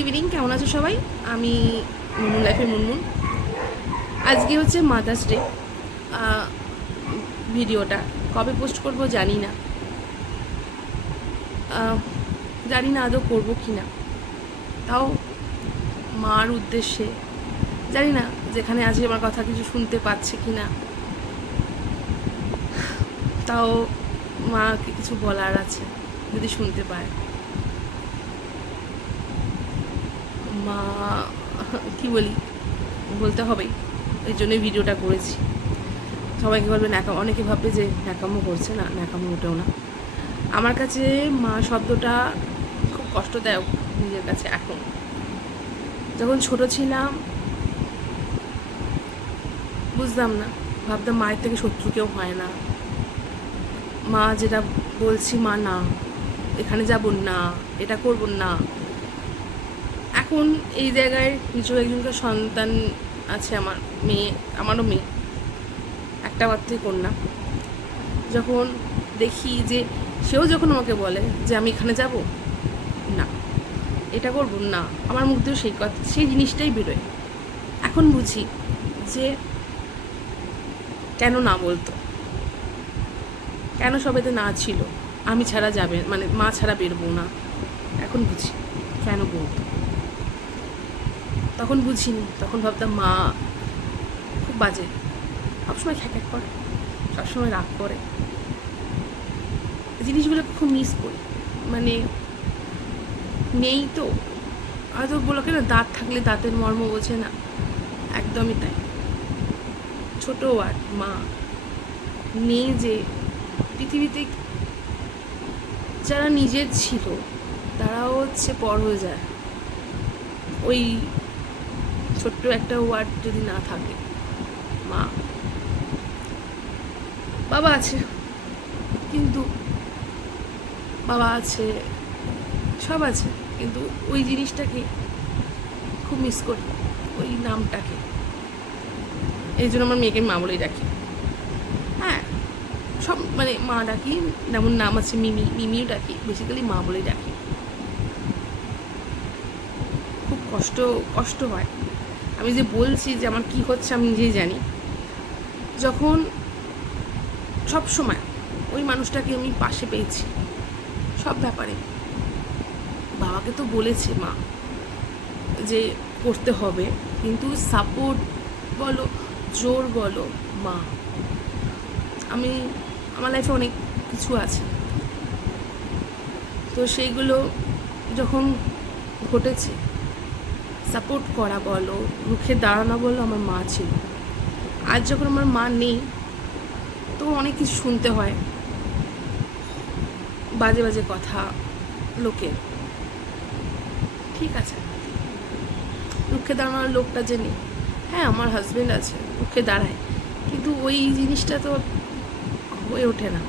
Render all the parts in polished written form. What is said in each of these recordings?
Evening, কেমন আছো সবাই? আমি মুনমুন লাইফের মুনমুন। আজকে হচ্ছে মাদার্স ডে। ভিডিওটা কবে পোস্ট করব জানি না, আদৌ করবো কি না। তাও মার উদ্দেশ্যে, জানি না যেখানে আজকে আমার কথা কিছু শুনতে পাচ্ছে কি না, তাও মাকে কিছু বলার আছে যদি শুনতে পায়। মা কি বলি, বলতে হবেই, এই জন্যই ভিডিওটা করেছি। সবাইকে বলবে অনেকে ভাববে যে ন্যাকামো করছে, না ন্যাকামো মোটেও না। আমার কাছে মা শব্দটা খুব কষ্টদায়ক নিজের কাছে। এখন যখন ছোট ছিলাম বুঝতাম না, ভাবতাম মায়ের থেকে শত্রু কেউ হয় না। মা যেটা বলছি মা না, এখানে যাব না, এটা করব না। এখন এই জায়গায় কিছু একজনকে সন্তান আছে, আমার মেয়ে, আমারও মেয়ে, একটা মাত্রই কন্যা। যখন দেখি যে সেও যখন আমাকে বলে যে আমি এখানে যাব না, এটা করব না, আমার মুখ দিয়েও সেই জিনিসটাই বেরোয়। এখন বুঝি যে কেন না বলতো, কেন সবেতে না ছিল, আমি ছাড়া যাবে, মানে মা ছাড়া বেরবো না। এখন বুঝি কেন বলতো। তখন বুঝিনি, তখন ভাবতাম মা খুব বাজে, সবসময় খ্যাক করে, সবসময় রাগ করে। জিনিসগুলো খুব মিস করি, মানে নেই তো। হয়তো বলো কেন দাঁত থাকলে দাঁতের মর্ম বোঝে না, একদমই তাই। ছোট আর মা নেই, যে পৃথিবীতে যারা নিজের ছিল তারাও হচ্ছে পর হয়ে যায়। ওই ছোট্ট একটা ওয়ার্ড যদি না থাকে, মা। বাবা আছে, কিন্তু বাবা আছে, সব আছে, কিন্তু ওই জিনিসটাকে খুব মিস করি, ওই নামটাকে। এই জন্য আমার মেয়েকে মা বলেই ডাকি। হ্যাঁ, সব মানে মা ডাকি, যেমন নাম আছে মিমি, মিমিও ডাকি, বেসিক্যালি মা বলেই ডাকি। খুব কষ্ট হয়। আমি যে বলছি যে আমার কি হচ্ছে আমি নিজেই জানি। যখন সব সময় ওই মানুষটাকে আমি পাশে পেয়েছি সব ব্যাপারে। বাবাকে তো বলেছে মা যে করতে হবে, কিন্তু সাপোর্ট বলো, জোর বলো, মা। আমার লাইফে অনেক কিছু আছে, তো সেইগুলো যখন ঘটেছে, সাপোর্ট করা বলো, রুখে দাঁড়ানো বলো, আমার মা ছিল। আজ যখন আমার মা নেই, তো অনেক কিছু শুনতে হয়, বাজে বাজে কথা লোকের। ঠিক আছে, রুখে দাঁড়ানোর লোকটা যে নেই। হ্যাঁ, আমার হাজব্যান্ড আছে, রুখে দাঁড়ায়, কিন্তু ওই জিনিসটা তো হয়ে ওঠে না।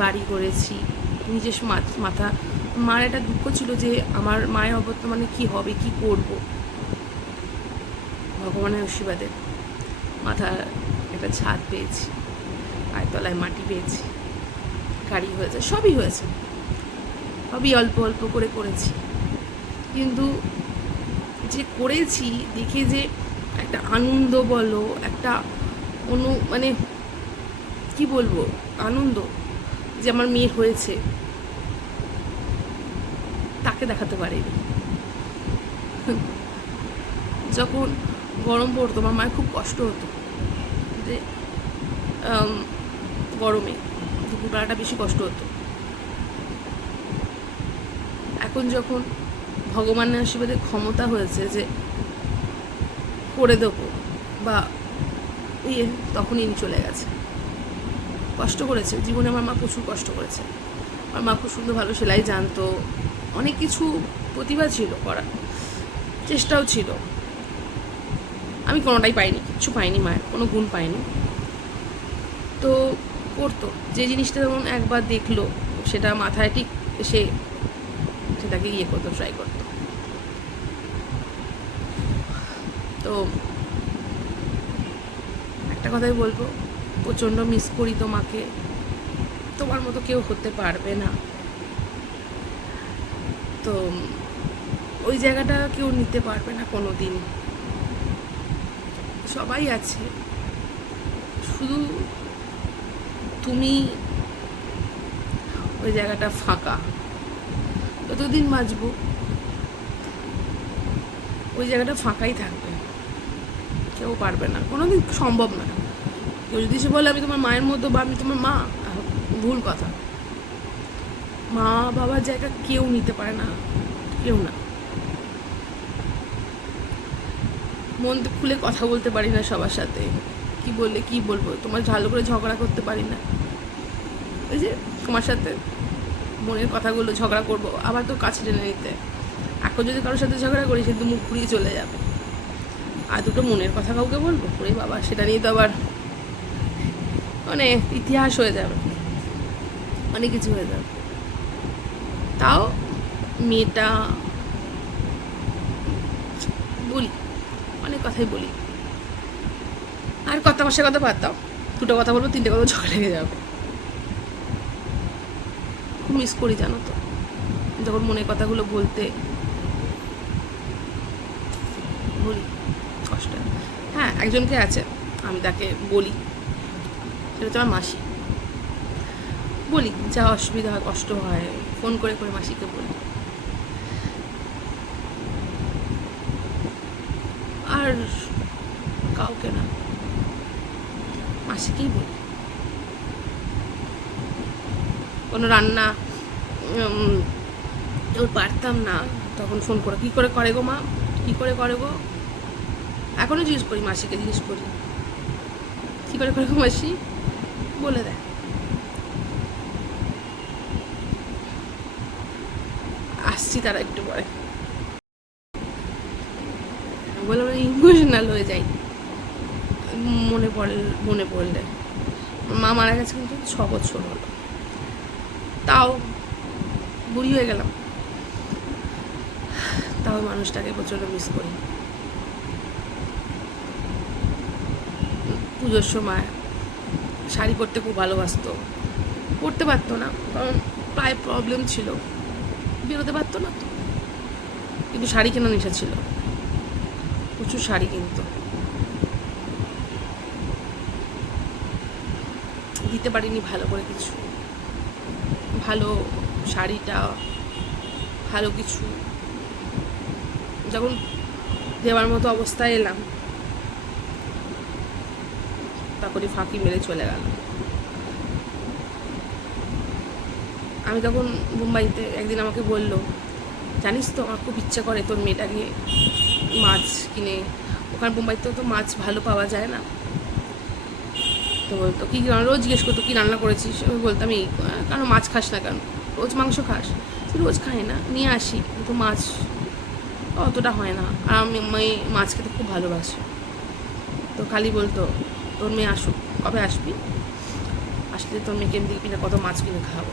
বাড়ি করেছি নিজের মাথা। মার একটা দুঃখ ছিল যে আমার মায়ের অবর্তমানে কি হবে, কি করব। ভগবানের আশীর্বাদে মাথার একটা ছাদ পেয়েছি, পায়তলায় মাটি পেয়েছি, গাড়ি হয়েছে, সবই হয়েছে, সবই অল্প অল্প করে করেছি। কিন্তু যে করেছি দেখে যে একটা আনন্দ বলো, একটা মানে কি বলবো, আনন্দ যে আমার মেয়ে হয়েছে, তাকে দেখাতে পারিনি। যখন গরম পড়তো আমার মায়ের খুব কষ্ট হতো, যে গরমে দুপুরবেলাটা বেশি কষ্ট হতো। এখন যখন ভগবানের আশীর্বাদে ক্ষমতা হয়েছে যে করে দেবো বা তখনই চলে গেছে। কষ্ট করেছে জীবনে, আমার মা প্রচুর কষ্ট করেছে। আমার মা খুব সুন্দর ভালো সেলাই জানতো, অনেক কিছু প্রতিভা ছিল, করার চেষ্টাও ছিল। আমি কোনোটাই পাইনি, কিচ্ছু পাইনি, মায়ের কোনো গুণ পাইনি। তো করতো, যে জিনিসটা যেমন একবার দেখলো সেটা মাথায় ঠিক এসে সেটাকে করতো, ট্রাই করতো। তো একটা কথাই বলবো, প্রচণ্ড মিস করি তোমাকে। তোমার মতো কেউ হতে পারবে না। তো ওই জায়গাটা কেউ নিতে পারবে না কোনো দিন। সবাই আছে, শুধু তুমি ওই জায়গাটা ফাঁকা। যতদিন বাঁচবো ওই জায়গাটা ফাঁকাই থাকবে, কেউ পারবে না, কোনোদিন সম্ভব না। কেউ যদি সে বলে আমি তোমার মায়ের মতো বা আমি তোমার মা, ভুল কথা। মা বাবার জায়গা কেউ নিতে পারে না, কেউ না। মন খুলে কথা বলতে পারি না সবার সাথে, কি বললে কি বলবো, তোমার ভালো করে ঝগড়া করতে পারি না। ওই যে তোমার সাথে মনের কথাগুলো ঝগড়া করবো, আবার তো কাছে টেনে নিতে। এখন যদি কারোর সাথে ঝগড়া করি সে তো মুখ ঘুরিয়ে চলে যাবে। আর দুটো মনের কথা কাউকে বলবো, ওরে বাবা, সেটা নিয়ে তো আবার মানে ইতিহাস হয়ে যাবে, অনেক কিছু হয়ে যাবে। তাও মেয়েটা বলি, অনেক কথাই বলি। আর কথা ভাষার কথা বাদ দাও, দুটো কথা বলবো, তিনটে কথা ঝগড়া লেগে যাবে। খুব মিস করি জানো তো, যখন মনের কথাগুলো বলি, কষ্ট। হ্যাঁ, একজনকে আছে, আমি তাকে বলি, সেটা হচ্ছে আমার মাসি। বলি যা অসুবিধা হয়, কষ্ট হয়, ফোন করে করে মাসিকে বলি। আর কাউকে না, মাসিকেই বলি। কোনো রান্না ওর পারতাম না, তখন ফোন করে কী করে করে গো মা, কী করে করে গো, এখনও জিজ্ঞেস করি, মাসিকে জিজ্ঞেস করি কী করে করে গো মাসি, বলে দেয়। আসছি তারা একটু পরে, বলে ইমোশনাল হয়ে যাই মনে পড়লে। মা মারা গেছে কিন্তু 6 বছর হলো, তাও বুড়ি হয়ে গেলাম, তাও মানুষটাকে প্রচণ্ড মিস করি। পুজোর সময় শাড়ি পরতে খুব ভালোবাসতো, পরতে পারতো না, কারণ পায়ে প্রবলেম ছিল, বেরোতে পারতো না তো, কিন্তু শাড়ি কেনার নেশা ছিল, প্রচুর শাড়ি কিনতো। দিতে পারিনি ভালো করে কিছু, ভালো শাড়িটা, ভালো কিছু যখন দেওয়ার মতো অবস্থায় এলাম, তখনই ফাঁকি মেরে চলে গেল। আমি তখন মুম্বাইতে, একদিন আমাকে বললো, জানিস তো আমার খুব ইচ্ছা করে তোর মেয়েটাকে মাছ কিনে, ওখানে মুম্বাইতেও তো মাছ ভালো পাওয়া যায় না, তো বলতো কী রোজ জিজ্ঞেস করতো কী রান্না করেছিস, আমি বলতাম এই, কেন মাছ খাস না কেন, রোজ মাংস খাস, রোজ খাই না, নিয়ে আসি, কিন্তু মাছ অতটা হয় না, আর আমি মাছ খেতে খুব ভালোবাসি। তো খালি বলতো তোর মেয়ে আসুক, কবে আসবি, আসলে তোর মেয়েকে দিবি না, কত মাছ কিনে খাওয়াবো।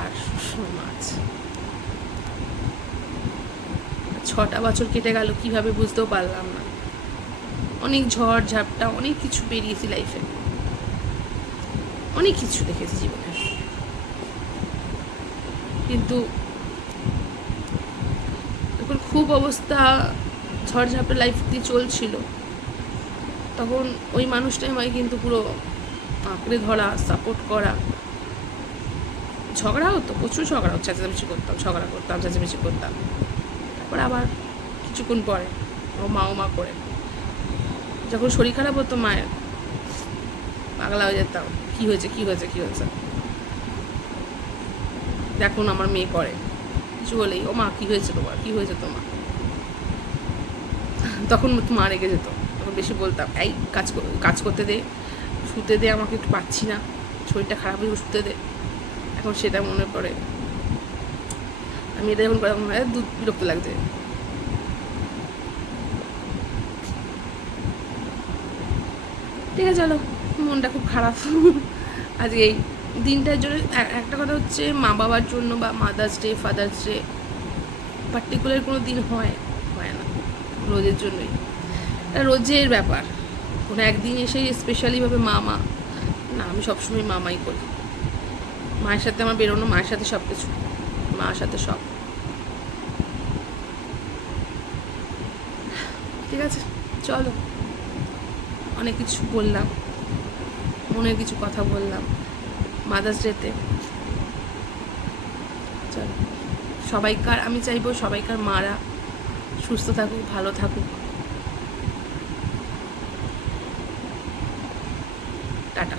আর মাছ 6টা বছর কেটে গেল, কিভাবে বুঝতেও পারলাম না। অনেক ঝড় ঝাপটা, অনেক কিছু পেরিয়েছি লাইফে, অনেক কিছু দেখেছি জীবনে, কিন্তু যখন খুব অবস্থা ঝড় ঝাপটা লাইফ দিয়ে চলছিল, তখন ওই মানুষটাই আমায় কিন্তু পুরো আঁকড়ে ধরা, সাপোর্ট করা। ঝগড়া হতো, প্রচুর ঝগড়া হতো, চেঁচামেচি করতাম, ঝগড়া করতাম, চেঁচামেচি করতাম, তারপর আবার কিছুক্ষণ পরে ও মা করে, যখন শরীর খারাপ হতো মায়ের, পাগলা হয়ে যেতাম, কী হয়েছে কী হয়েছে কী হয়েছে। দেখুন আমার মেয়ে করে কিছু বলেই, ও মা কী হয়েছে তোমার, কী হয়েছে তোমার, তখন মা রেগে যেত, তখন বেশি বলতাম এই কাজ করতে দে, শুতে দে, আমাকে একটু পাচ্ছি না, শরীরটা খারাপ হয়ে শুতে দে। এখন সেটা মনে পড়ে, আমি এটা যখন দুধ বিরক্ত লাগছে। ঠিক আছে, চলো, মনটা খুব খারাপ আজকে এই দিনটার জন্য। একটা কথা হচ্ছে, মা বাবার জন্য বা mother's day, father's day, particular কোনো দিন হয় না, রোজের জন্যই, রোজের ব্যাপার। কোনো একদিন এসে স্পেশালিভাবে মা না, আমি সবসময় মামাই করি। মায়ের সাথে আমার বেরোনো, মায়ের সাথে সব কিছু, মার সাথে সব। ঠিক আছে, চলো, অনেক কিছু বললাম, মনের কিছু কথা বললাম মাদার্স ডেতে। চলো, সবাইকার, আমি চাইবো সবাইকার মারা সুস্থ থাকুক, ভালো থাকুক। টাটা।